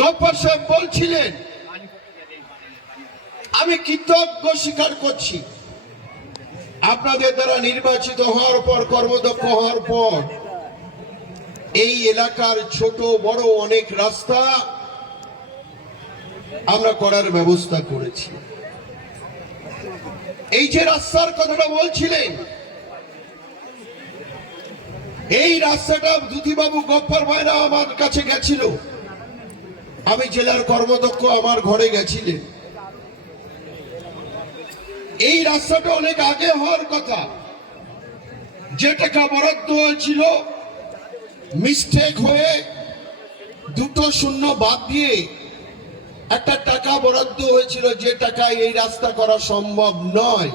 গফফর সাহেব বলছিলেন, আমি কৃতজ্ঞ স্বীকার করছি আপনাদের দ্বারা নির্বাচিত হওয়ার পর, কর্মদক্ষ হওয়ার পর এই এলাকার ছোট বড় অনেক রাস্তা আমরা করার ব্যবস্থা করেছি। এই যে রাস্তার কথাটা বলছিলেন, এই রাস্তাটা দুতিবাবু গফফর ভাইরা আমার কাছে গেছিল, আমি জেলার কর্মদক্ষ, আমার ঘরে গেছিলেন। এই রাস্তাটা অনেক আগে হওয়ার কথা, যে টাকা বরাদ্দ হয়েছিল মিস্টেক হয়ে দুটো শূন্য বাদ দিয়ে একটা টাকা বরাদ্দ হয়েছিল, যে টাকায় এই রাস্তা করা সম্ভব নয়।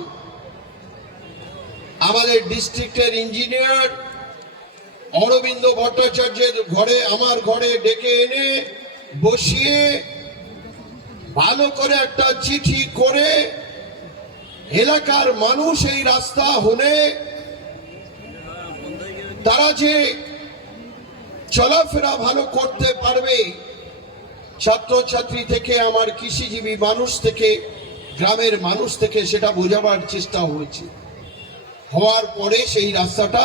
আমাদের ডিস্ট্রিক্টের ইঞ্জিনিয়ার অরবিন্দ ভট্টাচার্যের ঘরে, আমার ঘরে ডেকে এনে বসিয়ে ভালো করে একটা চিঠি করে এলাকার মানুষ এই রাস্তা হলে তারা যে চলাফেরা ভালো করতে পারবে, ছাত্রছাত্রী থেকে আমার কৃষিজীবী মানুষ থেকে, গ্রামের মানুষ থেকে, সেটা বোঝাবার চেষ্টা হয়েছে। হওয়ার পরে সেই রাস্তাটা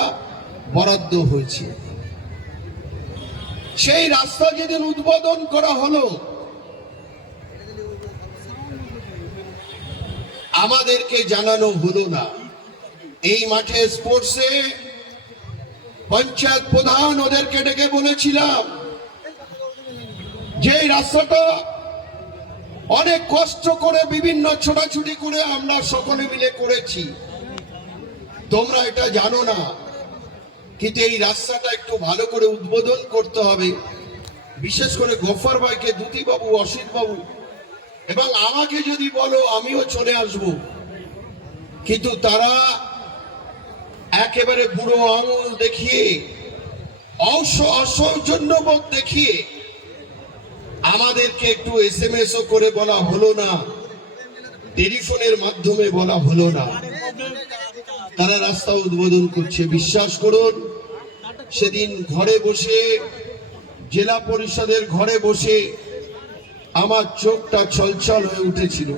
বরাদ্দ হয়েছে। সেই রাস্তা যেদিন উদ্বোধন করা হলো, আমাদেরকে জানানো হলো না। এই মাঠে স্পোর্টসে পঞ্চায়েত প্রধান ওদেরকে ডেকে বলেছিলাম যে এই রাস্তাটা অনেক কষ্ট করে বিভিন্ন ছোটাছুটি করে আমরা সকলে মিলে করেছি, তোমরা এটা জানো না, কিন্তু এই রাস্তাটা একটু ভালো করে উদ্বোধন করতে হবে। বিশেষ করে গফফর ভাইকে, দুতিবাবু, অসিত বাবু এবং আমাকে যদি বলো আমিও চলে আসব, কিন্তু তারা একেবারে বুড়ো আঙুল দেখিয়ে, অসৌজন্যবোধ দেখিয়ে আমাদেরকে একটু SMS করে বলা হলো না, টেলিফোনের মাধ্যমে বলা হলো না, তারা রাস্তা উদ্বোধন করছে। বিশ্বাস করুন, সেদিন ঘরে বসে, জেলা পরিষদের ঘরে বসে আমার চোখটা ছলছল হয়ে উঠেছিল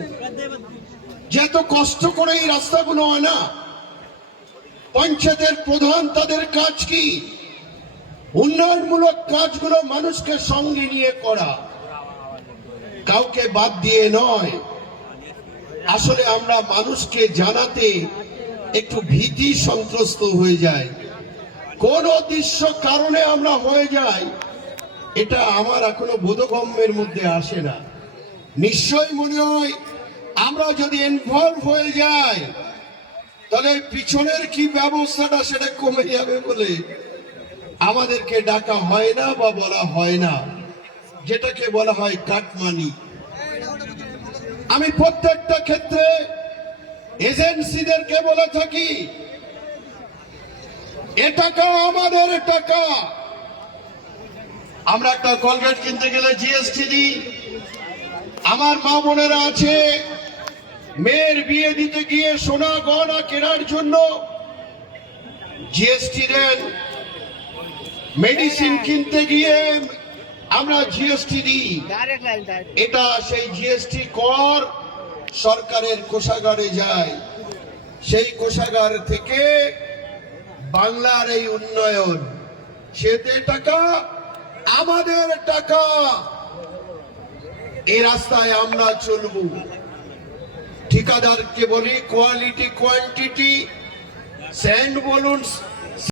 যে এত কষ্ট করে এই রাস্তাগুলো আনা। পঞ্চায়েতের প্রধান, তাদের কাজ কি? উন্নয়নমূলক কাজগুলো মানুষকে সঙ্গে নিয়ে করা, কাউকে বাদ দিয়ে নয়। আসলে আমরা মানুষকে জানাতে একটু ভীতি সন্ত্রস্ত হয়ে যায়, কোন অদৃশ্য কারণে আমরা হয়ে যাই, এটা আমার এখনো বোধগম্যের মধ্যে আসে না। নিশ্চয় মনে হয় আমরা যদি ইনভলভ হয়ে যাই, তাহলে পিছনের কি ব্যবস্থাটা সেটা কমে যাবে বলে আমাদেরকে ডাকা হয় না বা বলা হয় না, যেটাকে বলা হয় কাটমানি। আমি প্রত্যেকটা ক্ষেত্রে এজেন্সিদেরকে বলে থাকি, এ টাকা আমাদের টাকা। আমরা একটা কলগেট কিনতে গেলে GST দিই। আমার মা বোনেরা আছে, মেয়ের বিয়ে দিতে গিয়ে সোনা গয়না কেনার জন্য GST দেন, মেডিসিন কিনতে গিয়ে আমরা GST দিই। এটা সেই GST কর সরকারের কোষাগারে যায়, সেই কোষাগার থেকে বাংলার এই উন্নয়ন, সেতে টাকা আমাদের টাকা। এই রাস্তায় আমরা চলবো। ঠিকাদারকে বলি কোয়ালিটি কোয়ান্টিটি, স্যান্ড বলুন,